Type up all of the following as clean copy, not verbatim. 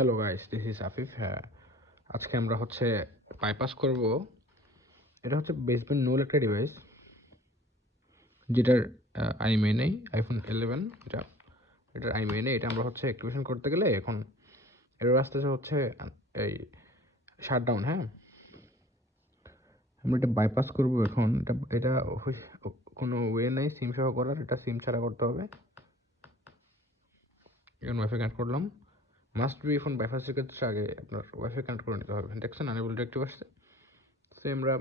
Hello guys, this is Afif. হ্যাঁ, আজকে আমরা বাইপাস করব। এটা বেসব্যান্ড নুল একটা ডিভাইস, যেটার আইএমআই নেই। আইফোন 11 এটার আইএমআই নেই। এটা আমরা অ্যাক্টিভেশন করতে গেলে এখন এরর আসতেছে এই শাটডাউন। হ্যাঁ, আমরা এটা বাইপাস করব এখন। এটা কোনো ওয়ে নেই সিম সহ করার, এটা সিম ছাড়া করতে হবে। এখন ওয়াইফাই কানেক্ট করলাম। মাস্ট বি ফোন বাইপাসের ক্ষেত্রে আগে আপনার ওয়াইফাই কানেক্ট করে নিতে হবে। দেখছেন আনেবল টু অ্যাক্টিভ আসছে। তো আমরা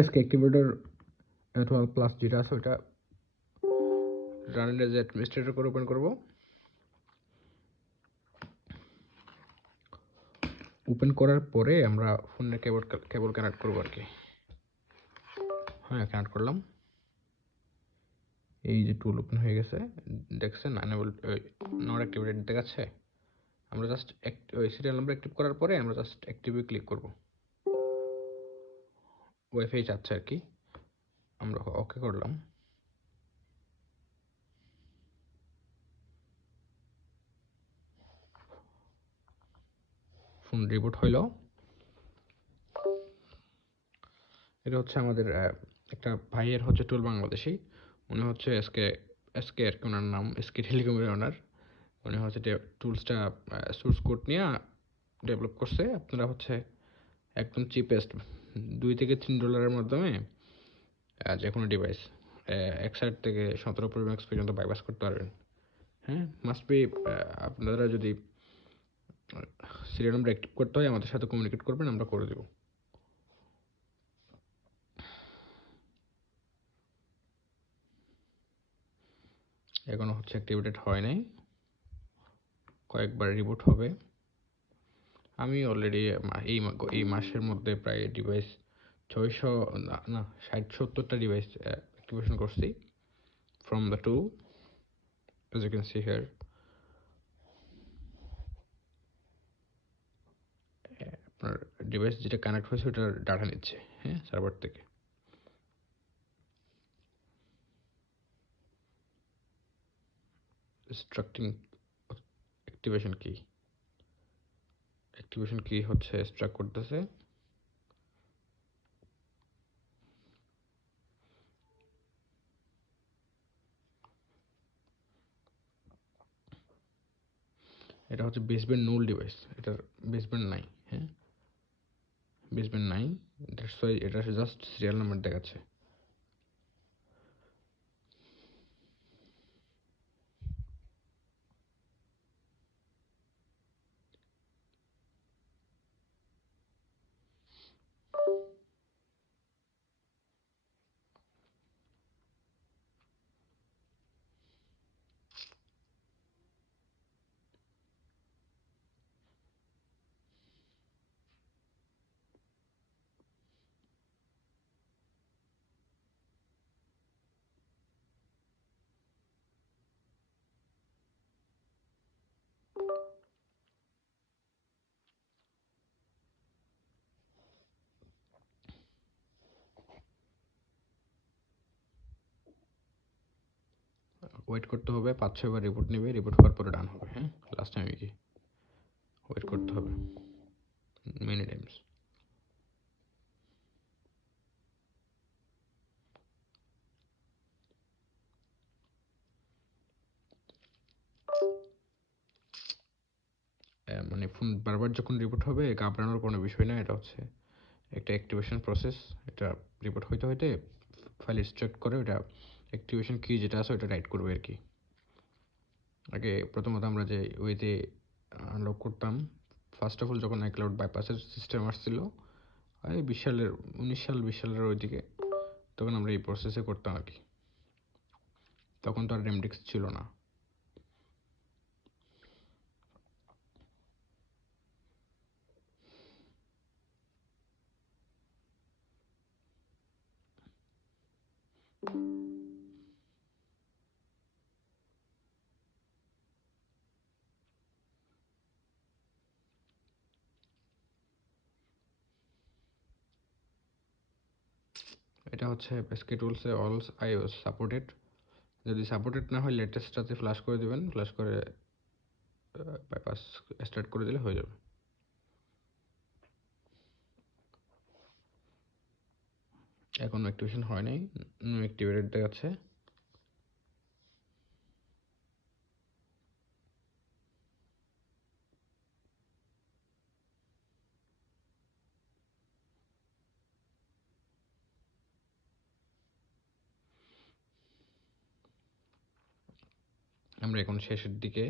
এসকে অ্যাক্টিভেটর 12 প্লাস যেটা আছে ওইটা রান এজ অ্যাডমিনিস্ট্রেটর করে ওপেন করব। ওপেন করার পরে আমরা ফোনের কেবল কানেক্ট করবো আর কি। হ্যাঁ, কানেক্ট করলাম। এই যে টুল ওপেন হয়ে গেছে, দেখছেন আনেবল নট অ্যাক্টিভেটেড দেখাচ্ছে। আমরা জাস্ট ওই সিরিয়াল নাম্বার অ্যাক্টিভ করার পরে আমরা জাস্ট অ্যাক্টিভে ক্লিক করব। ওয়াইফাই চাচ্ছে আর কি। আমরা ওকে করলাম। ফোন রিবুট হইল। এটা আমাদের একটা ভাইয়ের টুল বাংলাদেশি। উনি এসকে এসকে আর কি, ওনার নাম এসকে টেলিকমের ওনার। উনি টুলসটা সোর্স কোড নিয়ে ডেভেলপ করছে। আপনারা একদম চিপেস্ট $2 থেকে $3 মাধ্যমে যে কোনো ডিভাইস 61 থেকে 17 প্রো ম্যাক্স পর্যন্ত বাইপাস করতে পারবেন। হ্যাঁ, মাস্ট বি আপনারা যদি সিরিয়াল নাম্বার অ্যাক্টিভ করতে হয় আমাদের সাথে কমিউনিকেট করবেন, আমরা করে দেবো। এখনো অ্যাক্টিভেটেড হয় নাই, কয়েকবার রিবুট হবে। আমি অলরেডি এই মাসের মধ্যে প্রায় ডিভাইস 60-70টা ডিভাইস অ্যাক্টিভেশন করছি from the tool, as you can see here. আপনার ডিভাইস যেটা কানেক্ট হয়েছে ওটার ডাটা নিচ্ছে, হ্যাঁ, সার্ভার থেকে। স্ট্রাকটিং অ্যাক্টিভেশন কি স্ট্রাক করতেছে। এটা বেসব্যান্ড নুল ডিভাইস, এটার বেসব্যান্ড নাই। হ্যাঁ, বেসব্যান্ড নাই, দ্যাটস ওয়াই এটা জাস্ট সিরিয়াল নাম্বার দেখাচ্ছে। ওয়েট করতে হবে, 5-6 বার রিপোর্ট নেবে, রিপোর্ট হওয়ার পরে ডান হবে। হ্যাঁ, লাস্ট টাইম কি ওয়েট করতে হবে মেনি টাইমস। মানে ফোন বারবার যখন রিপোর্ট হবে ঘাবড়ানোর কোনো বিষয় না। এটা একটা অ্যাক্টিভেশন প্রসেস। এটা রিপোর্ট হইতে হইতে ফাইল এক্সট্রাক্ট করে ওটা অ্যাক্টিভেশন কি যেটা আছে ওটা রাইট করবে আর কি। আগে প্রথমত আমরা যে ওয়েতে আনলক করতাম, ফার্স্ট অফ অল যখন আইক্লাউড বাইপাসের সিস্টেম আসছিল 19 সালের ওইদিকে, তখন আমরা এই প্রসেসে করতাম আর কি। তখন তো আর রেমডিক্স ছিল না। এটা এসকে টুলসে অল iOS সাপোর্টেড। যদি সাপোর্টেড না হয় লেটেস্টটাতে ফ্ল্যাশ করে দেবেন, ফ্ল্যাশ করে বাইপাস স্টার্ট করে দিলে হয়ে যাবে। এখনো অ্যাক্টিভেশন হয় নাই, নো অ্যাক্টিভেটেড দেখাচ্ছে। আমরা এখন শেষের দিকে,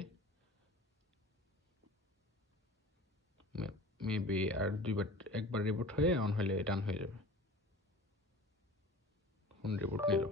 মেবি আর একবার রিবুট হয়ে অন হলে ডান হয়ে যাবে। ফোন রিবুট নিল।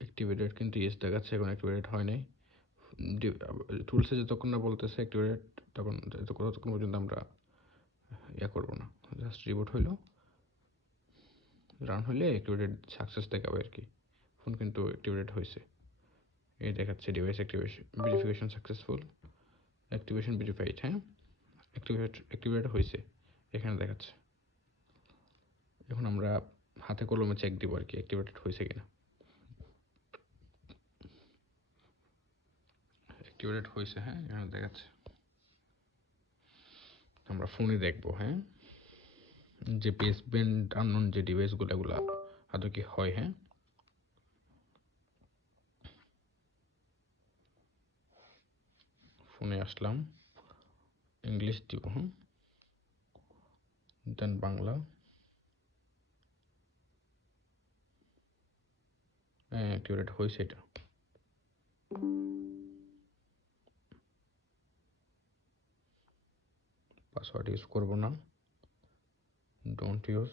অ্যাক্টিভেটেড কিন্তু ইয়েস দেখাচ্ছে, এখন অ্যাক্টিভেটেড হয় নাই। টুলসে যতক্ষণ না বলতেছে অ্যাক্টিভেটেড, ততক্ষণ পর্যন্ত আমরা ইয়া করবো না। জাস্ট রিবুট হইলো, রান হলে অ্যাক্টিভেটেড সাকসেস দেখাবে আর কি। ফোন কিন্তু অ্যাক্টিভেটেড হয়েছে, এই দেখাচ্ছে device activation verification successful, activation verified. হ্যাঁ, অ্যাক্টিভেটেড হয়েছে এখানে দেখাচ্ছে। এখন আমরা হাতে কলমে চেক দিব আর কি অ্যাক্টিভেটেড হয়েছে কিনা। অ্যাক্টিভেটেড হয়েছে, হ্যাঁ এখানে দেখাচ্ছে। আমরা ফোনে দেখবো, হ্যাঁ, যে বেসব্যান্ড আননোন যে ডিভাইসগুলো, এগুলা আদৌ কি হয়। হ্যাঁ, ফোনে আসলাম, ইংলিশ দিব, হ্যাঁ, দেন বাংলা। হ্যাঁ, অ্যাক্টিভেটেড হয়েছে এটা। পাসওয়ার্ড ইউজ করবো না, ডোন্ট ইউজ।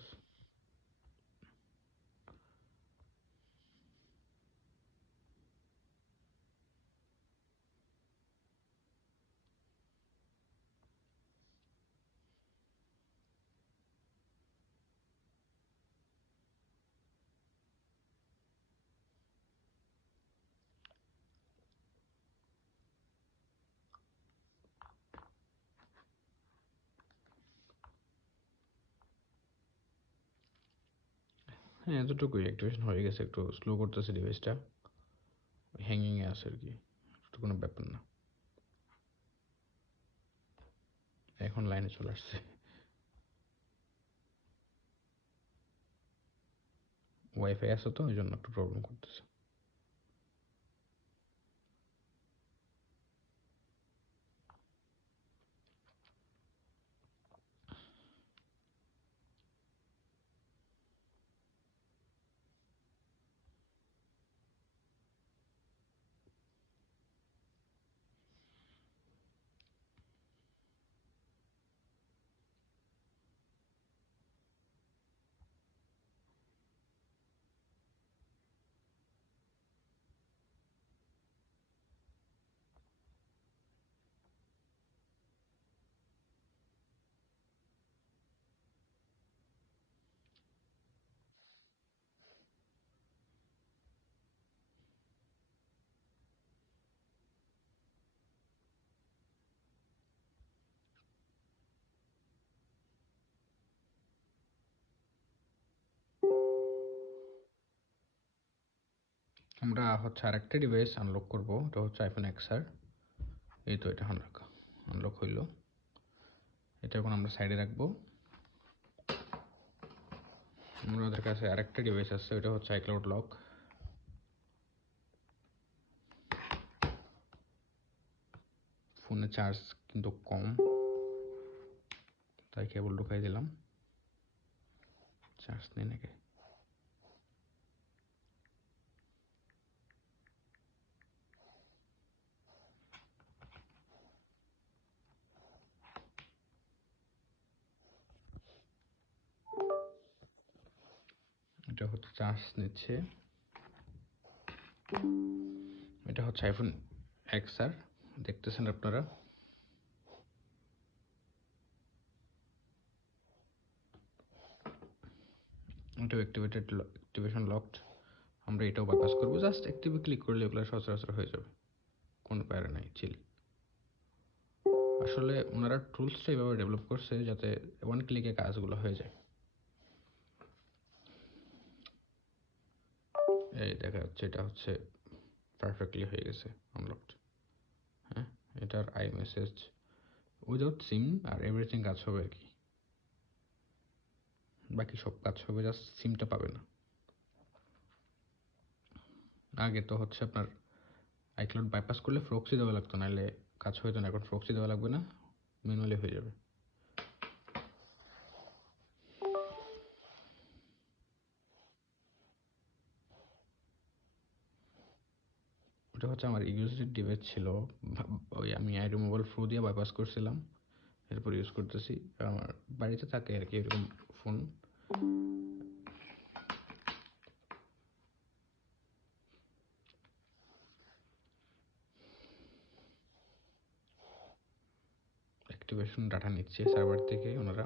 হ্যাঁ, এতটুকুই, অ্যাক্টিভেশন হয়ে গেছে। একটু স্লো করতেছে ডিভাইসটা, হ্যাঙ্গিংয়ে আছে আর কি, এটা কোনো ব্যাপার না। এখন লাইনে চলে আসছে। ওয়াইফাই আছে তো, ওই জন্য একটু প্রবলেম করতেছে। আমরা হচ্ছে আরেকটা ডিভাইস আনলক করব, এটা হচ্ছে আইফোন এক্সআর। এই তো এটা আনলক হইল। এটা এখন আমরা সাইডে রাখবো। আমাদের কাছে আরেকটা ডিভাইস আছে, ওটা হচ্ছে আইক্লাউড লক। ফোনে চার্জ কিন্তু কম, তাই কেবল ঢুকাই দিলাম। চার্জ নেই নাকি, এটা হচ্ছে চার্জ নিচ্ছে। এটা হচ্ছে আইফোন এক্সআর দেখতেছেন আপনারা। এটাও অ্যাক্টিভেশন লকড। আমরা এটাও বাইপাস করবো, জাস্ট অ্যাক্টিভে ক্লিক করলে এগুলো সচরাচর হয়ে যাবে, কোনো প্যারা নাই, চিল। আসলে ওনারা টুলসটা এইভাবে ডেভেলপ করছে যাতে ওয়ান ক্লিকে কাজগুলো হয়ে যায়। এই দেখা যাচ্ছে এটা হচ্ছে পারফেক্টলি হয়ে গেছে আনলকড। হ্যাঁ, এটার আই মেসেজ উইদাউট সিম আর এভরিথিং কাজ হবে আর কি, বাকি সব কাজ হবে, জাস্ট সিমটা পাবে না। আগে তো হচ্ছে আপনার আইক্লাউড বাইপাস করলে প্রক্সি দেওয়া লাগতো, নাহলে কাজ হইতো না। এখন প্রক্সি দেওয়া লাগবে না, ম্যানুয়ালি হয়ে যাবে। ওটা হচ্ছে আমার ইউএসডি ডিভাইস ছিল, ওই আমি আই রিমুভাল ফ্লো দিয়ে বাইপাস করছিলাম, এরপর ইউজ করতেছি। আমার বাড়িতে থাকে আর কি এরকম ফোন। অ্যাক্টিভেশন ডাটা নিচ্ছে সার্ভার থেকে ওনারা।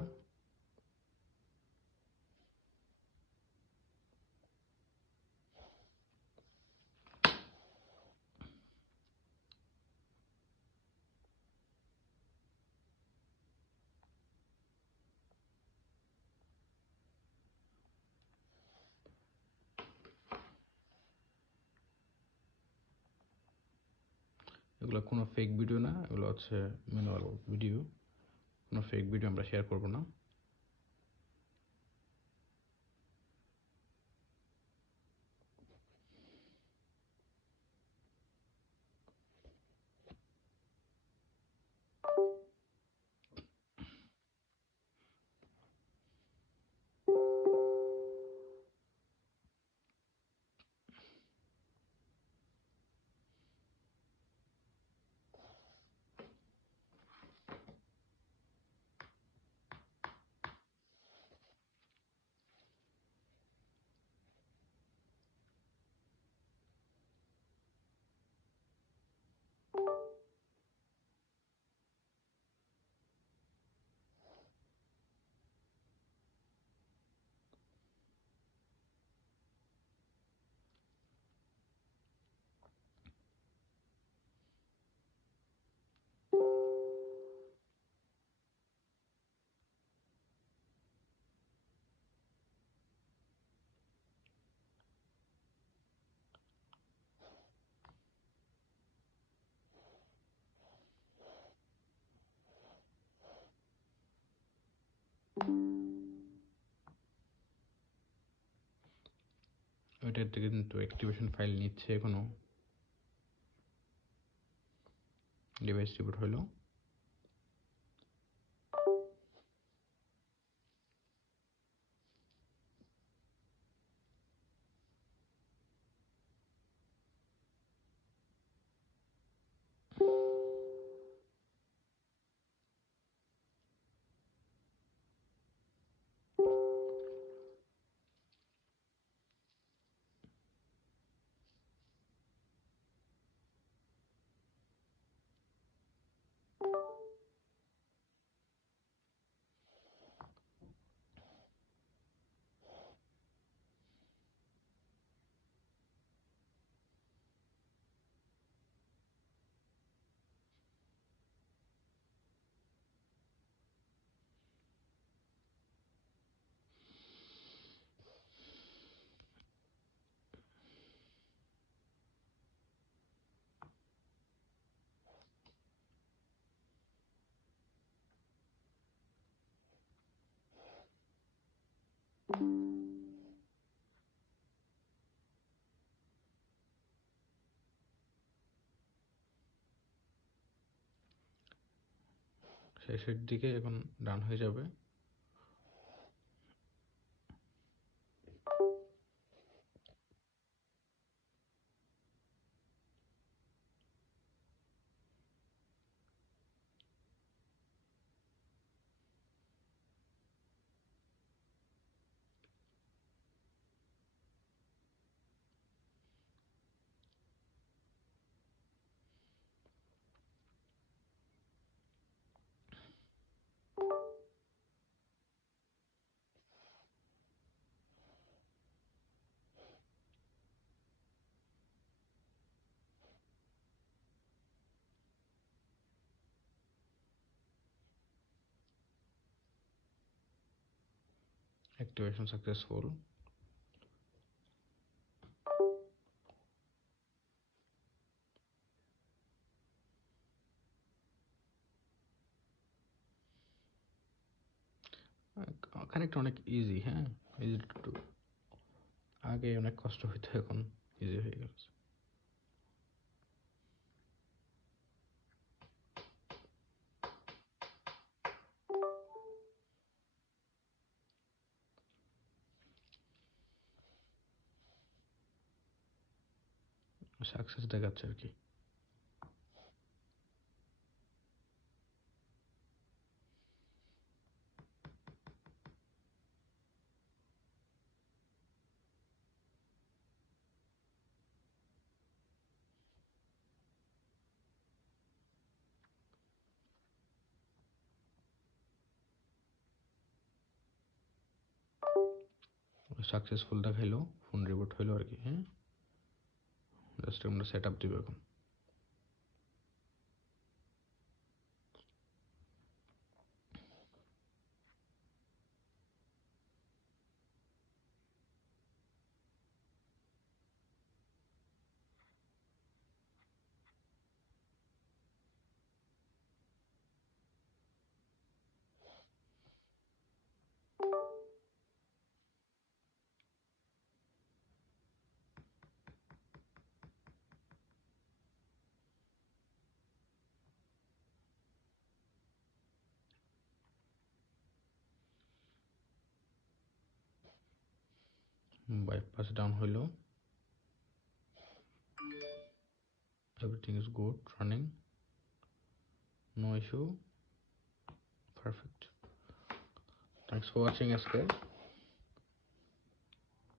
এগুলো কোনো ফেক ভিডিও না, এগুলো হচ্ছে ম্যানুয়াল ভিডিও। কোনো ফেক ভিডিও আমরা শেয়ার করব না। ওইটার থেকে কিন্তু অ্যাক্টিভেশন ফাইল নিচ্ছে এখনো। ডিভাইস রিবুট হলো। শেষের দিকে এখন ডান হয়ে যাবে। activation successful. কানেক্ট অনেক ইজি, হ্যাঁ, ইজি টু। আগে অনেক কষ্ট হইতো, এখন ইজি হয়ে গেছে। সাকসেস দেখাচ্ছে আর কি। সাকসেসফুল দেখাইলো, ফোন রিবুট হইলো আর কি। হ্যাঁ, জাস্ট আমরা সেট আপ দিব এখন। বাইপাস ডাউন হইলো, everything is good, running, no issue, perfect. Thanks for watching, SK.